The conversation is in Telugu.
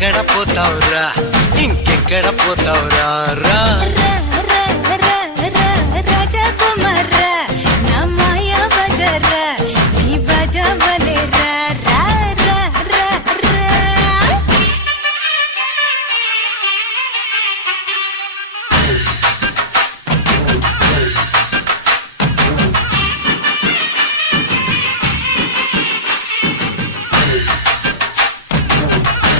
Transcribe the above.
ఎక్కడ పోతావురా ఇంకెక్కడ పోతావురా రా రాజకుమార నా మాయా బజారా నీ బజా బలేరా